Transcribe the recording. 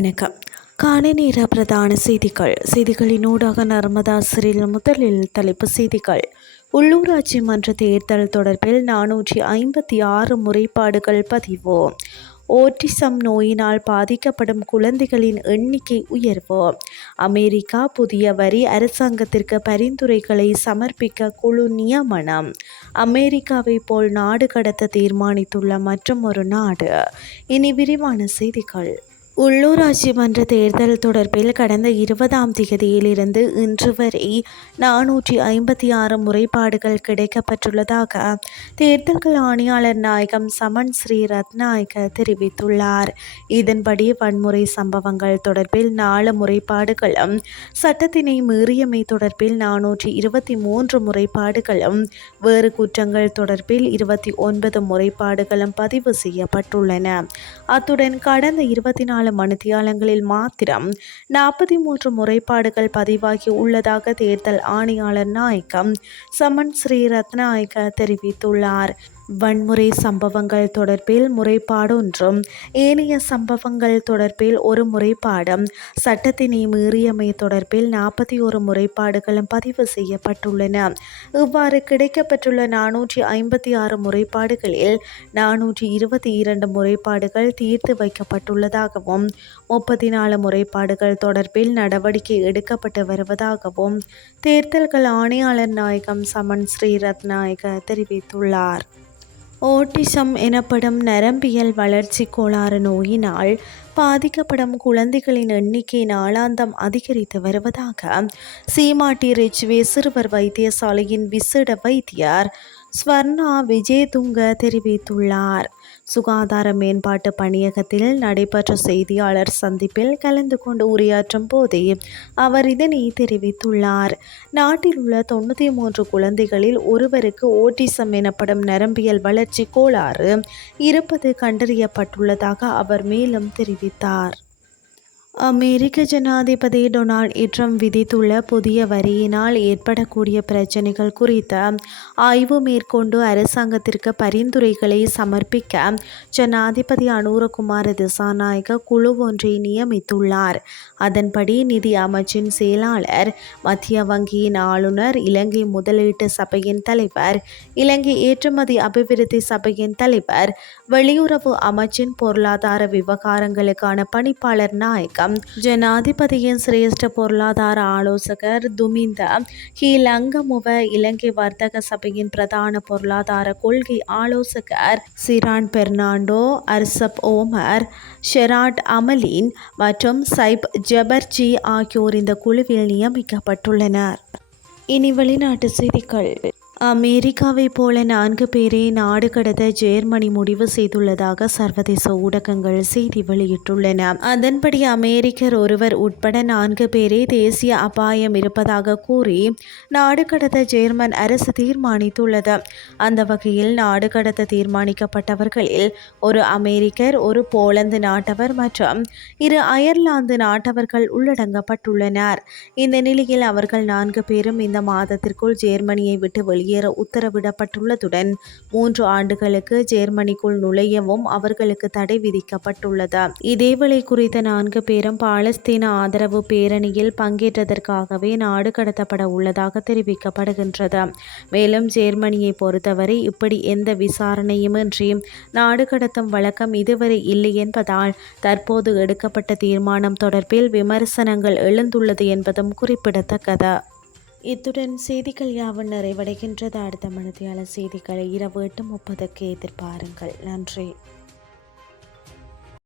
வணக்கம். காலை நேர பிரதான செய்திகள். செய்திகளின் ஊடாக சிறில் முதலில் தலைப்பு செய்திகள். உள்ளூராட்சி மன்ற தேர்தல் தொடர்பில் நானூற்றி ஐம்பத்தி ஆறு முறைப்பாடுகள் பதிவு. ஓட்டிசம் நோயினால் பாதிக்கப்படும் குழந்தைகளின் எண்ணிக்கை உயர்வு. அமெரிக்கா புதிய வரி அரசாங்கத்திற்கு பரிந்துரைகளை சமர்ப்பிக்க குழு நியமனம். அமெரிக்காவை போல் நாடு கடத்த தீர்மானித்துள்ள மற்றும் ஒரு நாடு. இனி விரிவான செய்திகள். உள்ளூராட்சி மன்ற தேர்தல் தொடர்பில் கடந்த இருபதாம் தேதியிலிருந்து இன்று வரை நானூற்றி ஐம்பத்தி ஆறு முறைப்பாடுகள் கிடைக்கப்பட்டுள்ளதாக தேர்தல்கள் ஆணையாளர் நாயகம் சமன் ஸ்ரீ ரத்நாயக தெரிவித்துள்ளார். இதன்படி வன்முறை சம்பவங்கள் தொடர்பில் நாலு முறைப்பாடுகளும் சட்டத்தினை மீறியமை தொடர்பில் நானூற்றி இருபத்தி மூன்று முறைப்பாடுகளும் வேறு குற்றங்கள் தொடர்பில் இருபத்தி ஒன்பது முறைப்பாடுகளும் பதிவு செய்யப்பட்டுள்ளன. அத்துடன் கடந்த இருபத்தி நாலு மணித்தியாலங்களில் மாத்திரம் நாற்பத்தி மூன்று முறைப்பாடுகள் பதிவாகி உள்ளதாக தேர்தல் ஆணையாளர் நாயக்கம் சமன் ஸ்ரீ ரத்நாயக்க தெரிவித்துள்ளார். வன்முறை சம்பவங்கள் தொடர்பில் முறைப்பாடொன்றும் ஏனைய சம்பவங்கள் தொடர்பில் ஒரு முறைப்பாடும் சட்டத்தினை மீறியமை தொடர்பில் நாற்பத்தி ஒரு முறைப்பாடுகளும் பதிவு செய்யப்பட்டுள்ளன. இவ்வாறு கிடைக்கப்பட்டுள்ள நானூற்றி ஐம்பத்தி ஆறு முறைப்பாடுகளில் நானூற்றி இருபத்தி இரண்டு முறைப்பாடுகள் தீர்த்து வைக்கப்பட்டுள்ளதாகவும் முப்பத்தி நாலு முறைப்பாடுகள் தொடர்பில் நடவடிக்கை எடுக்கப்பட்டு வருவதாகவும் தேர்தல்கள் ஆணையாளர் நாயகம் சமன் ஸ்ரீரத் நாயக தெரிவித்துள்ளார். ஓட்டிசம் எனப்படும் நரம்பியல் வளர்ச்சி கோளாறு நோயினால் பாதிக்கப்படும் குழந்தைகளின் எண்ணிக்கை நாளாந்தம் அதிகரித்து வருவதாக சீமாட்டி ரிச்வே சிறுவர் வைத்தியசாலையின் விசேட வைத்தியர் ஸ்வர்ணா விஜயதுங்க தெரிவித்துள்ளார். சுகாதார மேம்பாட்டு பணியகத்தில் நடைபெற்ற செய்தியாளர் சந்திப்பில் கலந்து கொண்டு உரையாற்றும் போதே அவர் இதனை தெரிவித்துள்ளார். நாட்டில் உள்ள தொண்ணூற்றி மூன்று குழந்தைகளில் ஒருவருக்கு ஓட்டிசம் எனப்படும் நரம்பியல் வளர்ச்சி கோளாறு இருப்பது கண்டறியப்பட்டுள்ளதாக அவர் மேலும் தெரிவித்தார். அமெரிக்க ஜனாதிபதி டொனால்ட் ட்ரம்ப் விதித்துள்ள புதிய வரியினால் ஏற்படக்கூடிய பிரச்சினைகள் குறித்த ஆய்வு மேற்கொண்டு அரசாங்கத்திற்கு பரிந்துரைகளை சமர்ப்பிக்க ஜனாதிபதி அனுரகுமார திசாநாயக குழு ஒன்றை நியமித்துள்ளார். அதன்படி நிதி அமைச்சின் செயலாளர் மத்திய வங்கியின் ஆளுநர் இலங்கை முதலீட்டு சபையின் தலைவர் இலங்கை ஏற்றுமதி அபிவிருத்தி சபையின் தலைவர் வெளியுறவு அமைச்சின் பொருளாதார விவகாரங்களுக்கான பணிப்பாளர் நாயகம் ஜனாதிபதியின் சிரேஷ்ட பொருளாதார ஆலோசகர் துமிந்த ஹீலங்கமுவ இலங்கை வர்த்தக சபையின் பிரதான பொருளாதார கொள்கை ஆலோசகர் சிரான் பெர்னாண்டோ அர்சப் ஓமர் ஷெராட் அமலின் மற்றும் சைப் ஜெபர்ஜி ஆகியோர் இந்த குழுவில் நியமிக்கப்பட்டுள்ளனர். இனி வெளிநாட்டு செய்திகள். அமெரிக்காவை போல நான்கு பேரை நாடு கடத்த ஜெர்மனி முடிவு செய்துள்ளதாக சர்வதேச ஊடகங்கள் செய்தி வெளியிட்டுள்ளன. அதன்படி அமெரிக்கர் ஒருவர் உட்பட நான்கு பேரை தேசிய அபாயம் இருப்பதாக கூறி நாடு கடத்த ஜெர்மன் அரசு தீர்மானித்துள்ளது. அந்த வகையில் நாடு கடத்த தீர்மானிக்கப்பட்டவர்களில் ஒரு அமெரிக்கர் ஒரு போலந்து நாட்டவர் மற்றும் இரு அயர்லாந்து நாட்டவர்கள் உள்ளடங்கப்பட்டுள்ளனர். இந்த நிலையில் அவர்கள் நான்கு பேரும் இந்த மாதத்திற்குள் ஜெர்மனியை விட்டு வெளியே வெளியேற உத்தரவிடப்பட்டுள்ளதுடன் மூன்று ஆண்டுகளுக்கு ஜெர்மனிக்குள் நுழையவும் அவர்களுக்கு தடை விதிக்கப்பட்டுள்ளது. இதேவேளை குறித்த நான்கு பேரும் பாலஸ்தீன ஆதரவு பேரணியில் பங்கேற்றதற்காகவே நாடு கடத்தப்பட உள்ளதாக தெரிவிக்கப்படுகின்றது. மேலும் ஜெர்மனியை பொறுத்தவரை இப்படி எந்த விசாரணையுமின்றி நாடு கடத்தும் வழக்கம் இதுவரை இல்லை என்பதால் தற்போது எடுக்கப்பட்ட தீர்மானம் தொடர்பில் விமர்சனங்கள் எழுந்துள்ளது என்பதும் குறிப்பிடத்தக்கது. இத்துடன் செய்திகள் யாவும் நிறைவடைகின்றது. அடுத்த மனதியாளர் செய்திகளை இரவு எட்டு முப்பதுக்கு எதிர்பாருங்கள். நன்றி.